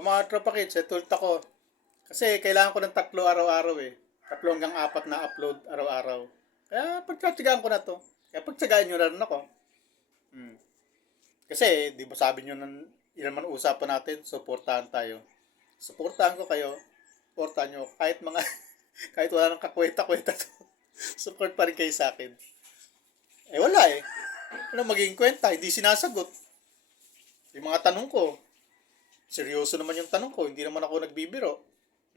Mga tropa kids, tulta ko. Kasi kailangan ko ng 3 araw-araw eh. 3 hanggang 4 na upload araw-araw. Kaya pagtsatsagaan ko na to. Kaya pagtsagaan nyo na rin ako. Hmm. Kasi, di ba sabi nyo nan ilan man usapan natin, supportahan tayo. Supportahan ko kayo. Supportahan nyo. Kahit mga, kahit wala nang kakwenta-kwenta to. Support pa rin kayo sa akin. Eh wala eh. Ano magiging kwenta? Hindi sinasagot. Yung mga tanong ko, seryoso naman yung tanong ko. Hindi naman ako nagbibiro.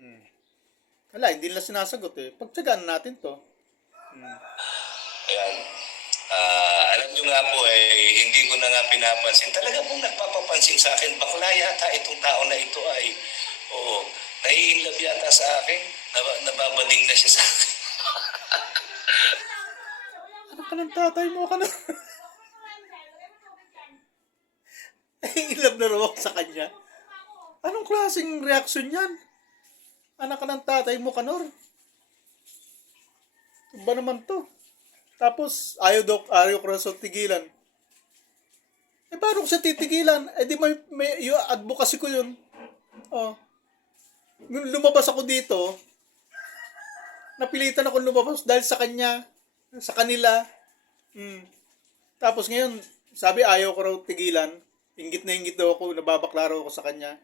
Hmm. Wala, hindi nila sinasagot eh. Pagtsagaan natin to. Hmm. Ayan. Alam nyo nga po hindi ko na nga pinapansin. Talaga pong nagpapapansin sa akin. Bakla yata itong tao na ito ay, oo, nai-inlove yata sa akin. Nababading na siya sa akin. Ano ka ng tatay mo ka na? Ilab na raw ako sa kanya. Anong klaseng reaksyon yan? Anak ka ng tatay mo, Kanor. Ba naman to? Tapos, ayaw ko na sa tigilan. Eh, paano ko siya titigilan? Eh, di may yung advocacy ko yun. Oh. Nung lumabas ako dito, napilitan ako lumabas dahil sa kanya, sa kanila. Tapos ngayon, sabi ayaw ko raw tigilan. Ingit na ingit daw ako, nababakla raw ako sa kanya.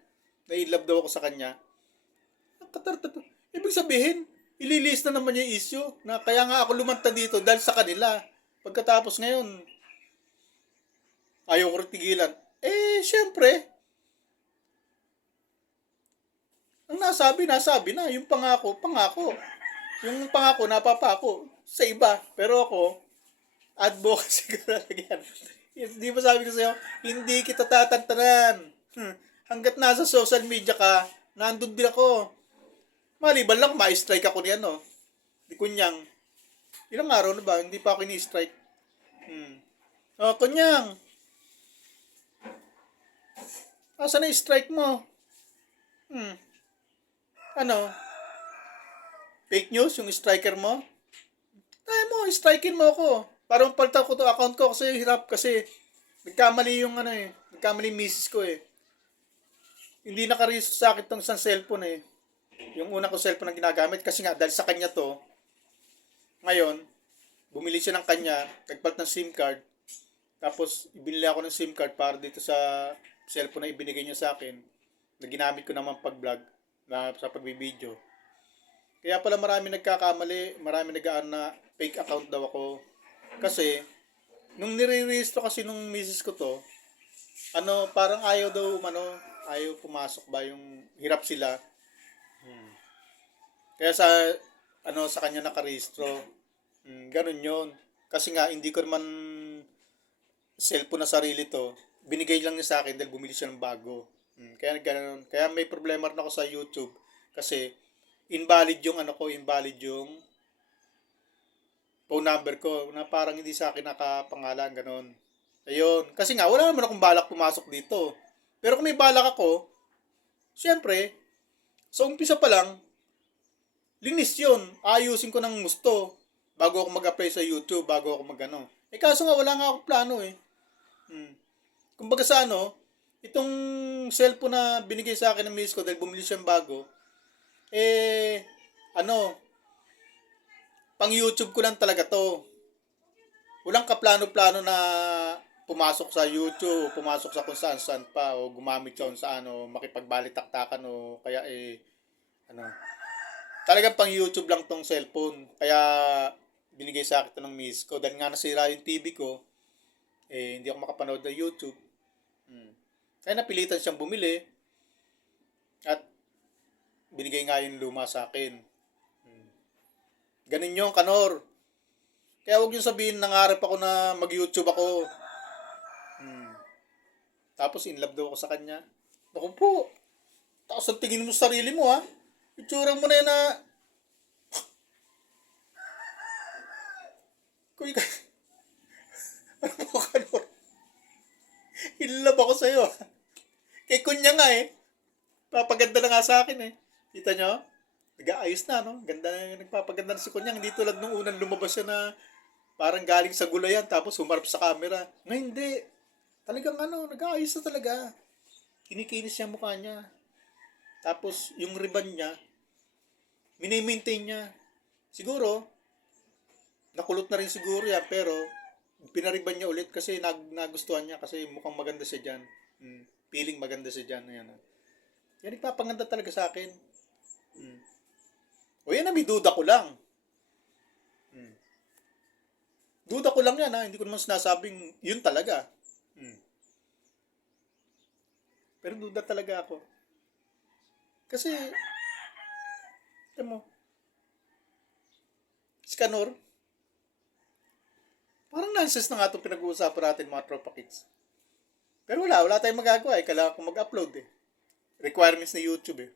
Nailab daw ako sa kanya. Ibig sabihin, ililis na naman yung issue na kaya nga ako lumanta dito dahil sa kanila. Pagkatapos ngayon, ayaw ko rin tigilan. Eh, syempre, ang nasabi na. Yung pangako. Yung pangako, napapako sa iba. Pero ako, advocacy ko talaga yan. Hindi ba sabi ko sa'yo, hindi kita tatantanan. Hanggat nasa social media ka, nandun din ako. Maliban lang, ma-strike ako ni ano. Di kunyang. Ilang araw na ba? Hindi pa ako ni-strike. Oh, kunyang. Asan na strike mo? Ano? Fake news yung striker mo? Tayo mo, strikin mo ako. Para mapalitan ko to account ko kasi hirap kasi nagkamali yung ano eh. Nagkamali yung misis ko eh. Hindi nakaregister sa akin tong isang cellphone eh. Yung una ko cellphone na ginagamit kasi nga dahil sa kanya to. Ngayon, bumili siya ng kanya, nagpalit ng SIM card. Tapos, ibinili ako ng SIM card para dito sa cellphone na ibinigay niya sa akin. Na ginamit ko naman pag-vlog, na sa pagbibideo. Kaya pala marami nagkakamali, marami nag-aan na fake account daw ako. Kasi, nung nire-register kasi nung misis ko to, parang ayaw daw, ayaw pumasok ba yung hirap sila. Kaya sa kanya nakarehistro. Ganun yun. Kasi nga, hindi ko naman cellphone na sarili to. Binigay lang niya sa akin dahil bumili siya ng bago. Kaya ganun. Kaya may problema rin ako sa YouTube. Kasi, invalid yung phone number ko. Na parang hindi sa akin nakapangalan, ganun. Ayun. Kasi nga, wala naman akong balak pumasok dito. Pero kung may balak ako, syempre, sa umpisa pa lang, linis yun. Ayusin ko ng gusto bago ako mag-apply sa YouTube, bago ako mag-ano. Eh kaso nga, wala nga akong plano eh. Kumbaga sa itong cellphone na binigay sa akin ng miss ko dahil bumili siyang bago, pang YouTube ko lang talaga to. Walang kaplano-plano na pumasok sa YouTube, pumasok sa kung saan-saan pa, o gumamit siya kung saan, o makipagbalitaktakan, o kaya talagang pang YouTube lang tong cellphone. Kaya binigay sa akin ito ng miss ko. Dahil nga nasira yung TV ko, hindi ako makapanood ng YouTube. Kaya napilitan siyang bumili. At binigay nga yung luma sa akin. Ganun yung Kanor. Kaya huwag yung sabihin, nangarap ako na mag-YouTube ako. Tapos in love daw ako sa kanya. Naku po. Tapos ang tingin mo sa sarili mo ha. Itsura mo na yan na... Kuy ka... Ano mo Kanor? In love ako sa'yo. Kay Kunya nga eh. Papaganda na nga sa akin eh. Kita nyo? Nag-aayos na no? Ganda na nagpapaganda na si Kunya. Hindi tulad nung unang lumabas siya na parang galing sa gulayan tapos humarap sa camera. Ngayon hindi. Talagang nag-aayos na talaga. Kinikinis siya mukha niya. Tapos, yung ribbon niya, mini-maintain niya. Siguro, nakulot na rin siguro yan, pero pinariban niya ulit kasi nagustuhan niya kasi mukhang maganda siya dyan. Feeling maganda siya dyan. Ayan. Yan, nagpapaganda talaga sa akin. O yan na, may duda ko lang. Duda ko lang yan, ha. Hindi ko naman sinasabing yun talaga. Pero duda talaga ako. Kasi, alam mo, Scanor, parang nonsense na nga itong pinag-uusapan natin mga tropa kids. Pero wala tayong magagawa eh. Kailangan kong mag-upload eh. Requirements ni YouTube eh.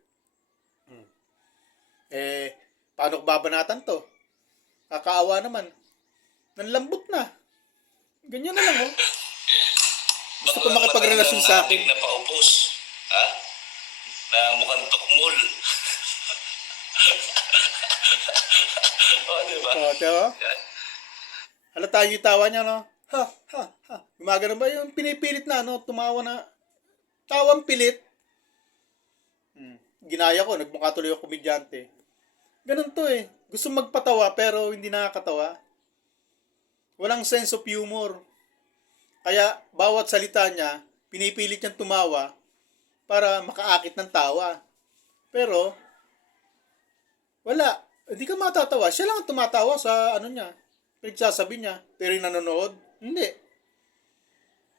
Paano ko babanatan to? Kakaawa naman. Nanlambot na. Ganyan na lang oh. Gusto ko makipagrelasyon sa akin. Na paupos. Ha? Na mukhang tukmol. Diba? Diba? Halata yung tawa niya, no? Ha. Gumagano ba yung pinipilit na, no? Tumawa na. Tawang pilit. Ginaya ko, nagmukha tuloy yung komedyante. Ganun to eh. Gusto magpatawa pero hindi nakakatawa. Walang sense of humor. Kaya bawat salita niya, pinipilit niyang tumawa para makaakit ng tawa. Pero, wala. Hindi ka matatawa. Siya lang ang tumatawa sa ano niya. Pinagsasabi niya. Pero yung nanonood, hindi.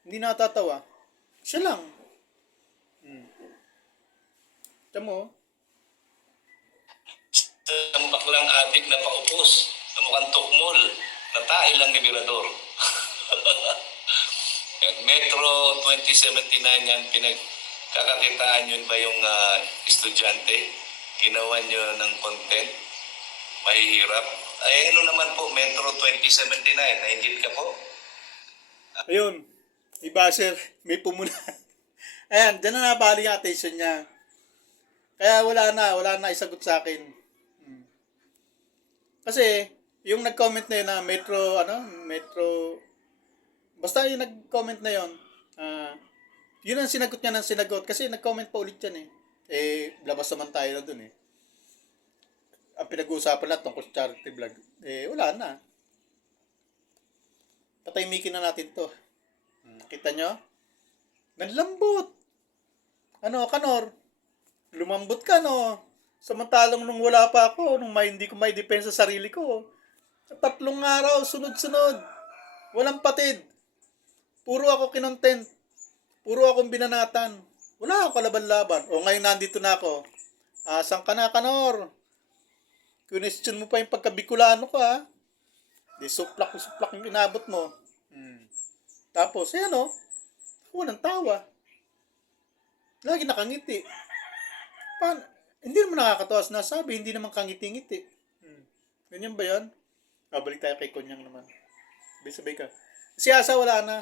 Hindi natatawa. Siya lang. Tiyan mo. Ang baklang adik na paupos. Na mukhang tukmol. Na tae lang ni Mirador. Metro 2079 yan. Pinagkakakitaan yun ba yung estudyante? Ginawa nyo ng content? Mahihirap. Ay, ano naman po, Metro 2079. Nainggit ka po? Ayun. Iba sir. May pumuna. Ayan. Diyan na nabali yung attention niya. Kaya wala na isagot sa akin. Kasi, yung nag-comment na yun na Metro, basta yung nag-comment na yun, yun ang sinagot niya ng sinagot. Kasi nag-comment pa ulit yan eh. Labas naman tayo na dun eh. Ang pinag-uusapan na tungkol sa charity vlog, wala na. Pataymikin na natin to. Kita nyo? Nanlambot. Kanor? Lumambot ka, no? Samantalang nung wala pa ako, hindi ko may depensa sa sarili ko. 3 araw, sunod-sunod. Walang patid. Puro ako kinontent. Puro akong binanatan. Wala ako kalaban-laban. O ngayon nandito na ako. Asan ka na, Kanor? Question mo pa yung pagkabikulano ko, ha? Di suplak yung inabot mo. Tapos, ayan o. Walang tawa. Lagi nakangiti. Hindi naman nakakatawa. Nasabi, hindi naman kangiti-ngiti. Ganyan ba yan? Balik tayo kay Konyang naman. Sabay ka. Si Asa wala na.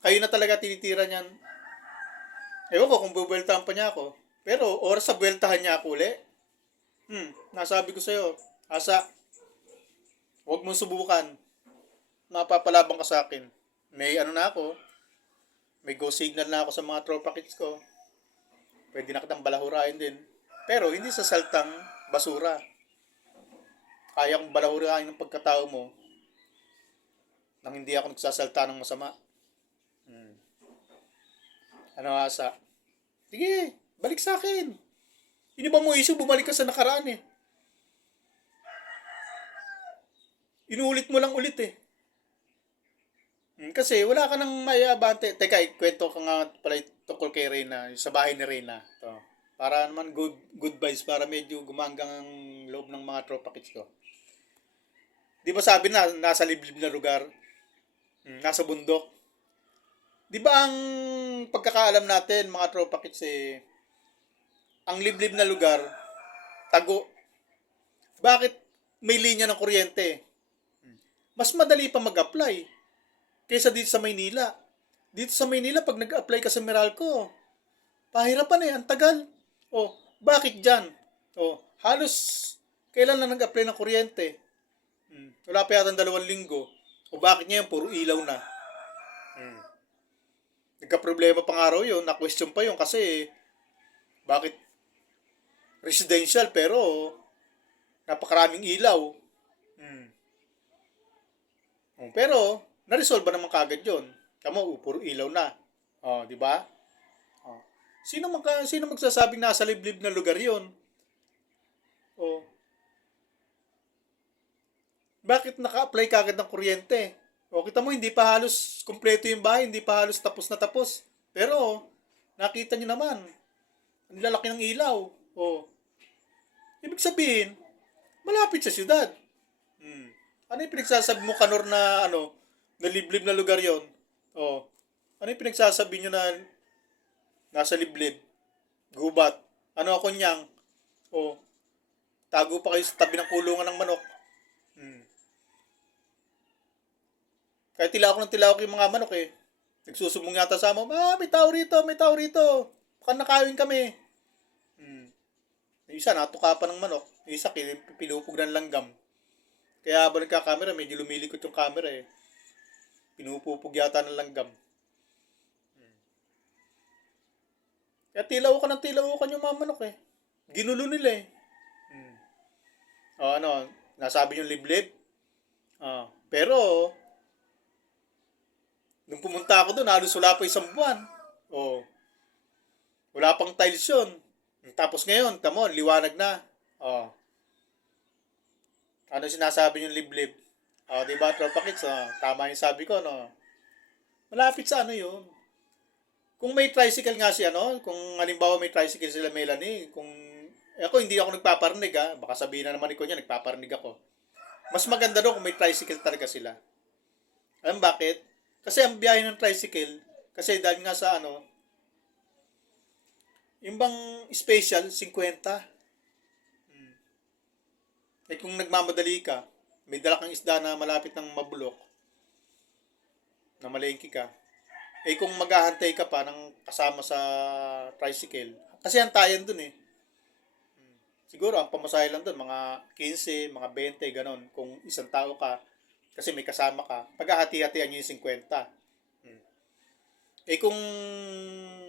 Kayo na talaga tinitira niyan. Ewan ko kung bubueltahan pa niya ako. Pero oras sa bueltahan niya ako uli. Nasabi ko sa'yo. Asa, huwag mong subukan. Mapapalabang ka sa akin. May na ako. May go signal na ako sa mga tropa kids ko. Pwede na kitang balahurain din. Pero hindi sa saltang basura. Kaya kong balahurain ng pagkatao mo nang hindi ako nagsasalta ng masama. Asa? Sige, balik sa akin. Hindi ba mo issue, bumalik ka sa nakaraan eh. Inuulit mo lang ulit eh. Kasi wala ka nang maiabante. Teka, kwento ko nga pala tungkol kay Reyna, sa bahay ni Reyna. To. Para naman good vibes, para medyo gumanggang ang loob ng mga tropa kids ko. Di ba sabi na, nasa liblib na lugar? Nasa bundok? Di ba ang pagkakaalam natin, mga tropa kids ang liblib na lugar, tago. Bakit may linya ng kuryente? Mas madali pa mag-apply kaysa dito sa Maynila. Dito sa Maynila, pag nag-apply ka sa Meralco, pahirapan ang tagal. Bakit dyan? Halos kailan lang nag-apply ng kuryente? Wala pa yata 2 linggo. Bakit ngayon, puro ilaw na? Nagka-problema pang araw yun, na-question pa yun kasi Bakit residential pero napakaraming ilaw? Hmm. Oh, pero, na-resolve ba naman kagad yun? Tamo, puro ilaw na. Oh, di ba? Oh. Sino magsasabing nasa liblib na lugar yun? Oh, bakit naka-apply kagad ng kuryente? O, kita mo, hindi pa halos kumpleto yung bahay, hindi pa halos tapos na tapos. Pero, nakita nyo naman, ang lalaki ng ilaw. O, ibig sabihin, malapit sa syudad. Hmm. Ano yung pinagsasabi mo, Kanor, na na liblib na lugar yon? O, ano yung pinagsasabi nyo na nasa liblib? Gubat. Ano ako niyang? O, tago pa kayo sa tabi ng kulungan ng manok. Hmm. Kaya tilawak ng tilawak yung mga manok eh. Nagsusubong yata sa amo, may tao rito, may tao rito. Baka nakawin kami. Hmm. Yung isa, natuka pa ng manok. Yung isa, pinupog ng langgam. Kaya habang nagka-camera, medyo lumilikot yung camera eh. Pinupupog yata ng langgam. Kaya tilawakan yung mga manok eh. Ginulo nila eh. Hmm. O nasabi yung liblib. Pero, nung pumunta ako doon, halos wala pa isang buwan. O, wala pang tiles yun. Tapos ngayon, tamo, liwanag na. O, ano sinasabi yung liblib? O, diba, Tropa Kids? Tama yung sabi ko, no? Malapit sa ano yun. Kung may tricycle nga si kung halimbawa may tricycle sila Melanie, kung ako hindi ako nagpaparinig baka sabihin na naman ni Kuya nagpaparinig ako. Mas maganda daw kung may tricycle talaga sila. Alam bakit? Kasi ang biyahe ng tricycle, kasi dahil nga sa yung bang special 50. Eh kung nagmamadali ka, may dala kang isda na malapit ng mabulok, na malengke ka, eh kung maghahantay ka pa ng kasama sa tricycle, kasi antayan dun eh. Siguro ang pamasahe lang dun, mga 15, mga 20, ganon. Kung isang tao ka, kasi may kasama ka, paghahati-hatian nyo yung 50. Eh kung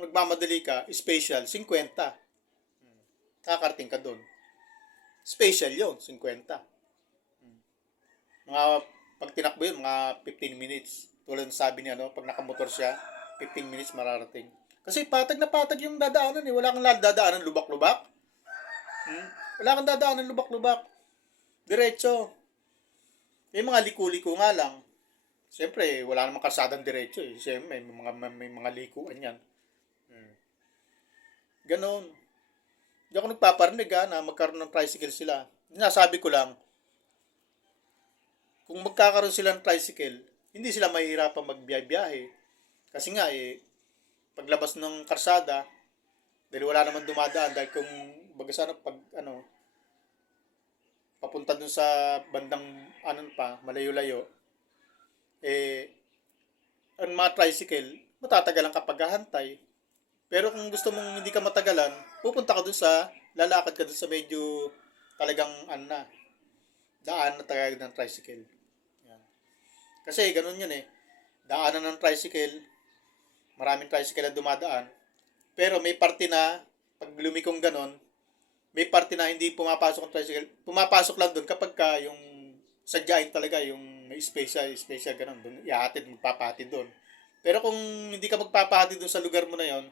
nagmamadali ka, special, 50. Kakarating ka dun. Special yon 50. Mga, pag tinakbo yun, mga 15 minutes. Tulad ng sabi niya, pag nakamotor siya, 15 minutes mararating. Kasi patag na patag yung dadaanan eh. Wala kang dadaanan lubak-lubak. Wala kang dadaanan lubak-lubak. Diretso. Yung mga liku-liko nga lang. Siyempre, wala namang kalsadang diretso eh. Siyempre, may mga likuan yan. Ganon. Hindi ako nagpaparinig na magkaroon ng tricycle sila. Nasabi ko lang, kung magkakaroon sila ng tricycle, hindi sila mahihirapan magbiyahe. Kasi nga paglabas ng karsada, dahil wala naman dumadaan, dahil kung baga pag papunta dun sa bandang malayo-layo, ang mga tricycle, matatagalan ka paghahantay. Pero kung gusto mong hindi ka matagalan, pupunta ka dun lalakad ka dun sa medyo talagang daan na tagag ng tricycle. Yan. Kasi ganun yun eh. Daanan ng tricycle, maraming tricycle na dumadaan. Pero may parte na, pag lumikong ganon, may parte na hindi pumapasok ang tricycle. Pumapasok lang doon kapag yung sadyain talaga, yung may special ganon. Doon, ihahatid, magpapahatid doon. Pero kung hindi ka magpapahatid doon sa lugar mo na yon,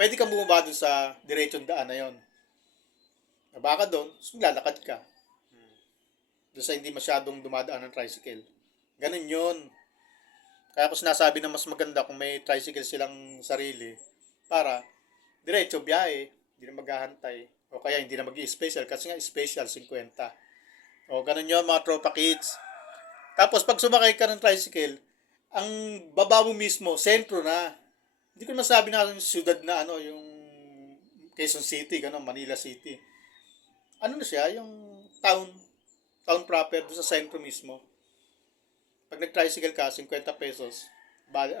pwede kang bumaba doon sa diretsong daan na yon. Baka doon, maglalakad ka. Doon sa hindi masyadong dumadaan ng tricycle. Ganun yun. Kaya ko sinasabi na mas maganda kung may tricycle silang sarili para diretso biyahe, hindi na maghahantay. O kaya hindi na mag-i-special kasi nga special 50. O ganun yun mga Tropa Kids. Tapos pag sumakay ka ng tricycle, ang baba mo mismo, sentro na. Hindi ko masabi na yung syudad na yung Quezon City, Manila City. Ano na siya, yung town proper, doon sa sentro mismo. Pag nag-tricycle ka, 50 pesos,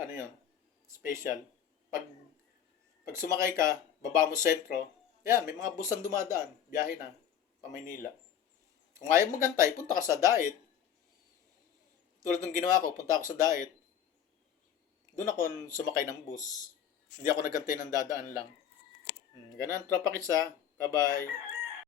yun, special. Pag sumakay ka, baba mo sentro, may mga bus na dumadaan, biyahe na, pa Maynila. Kung ayaw magantay, punta ka sa Dait. Tulad ng ginawa ko, punta ako sa Dait. Doon ako sumakay ng bus. Hindi ako nagantay ng dadaan lang. Ganun, Tropa Kids ha. Bye-bye.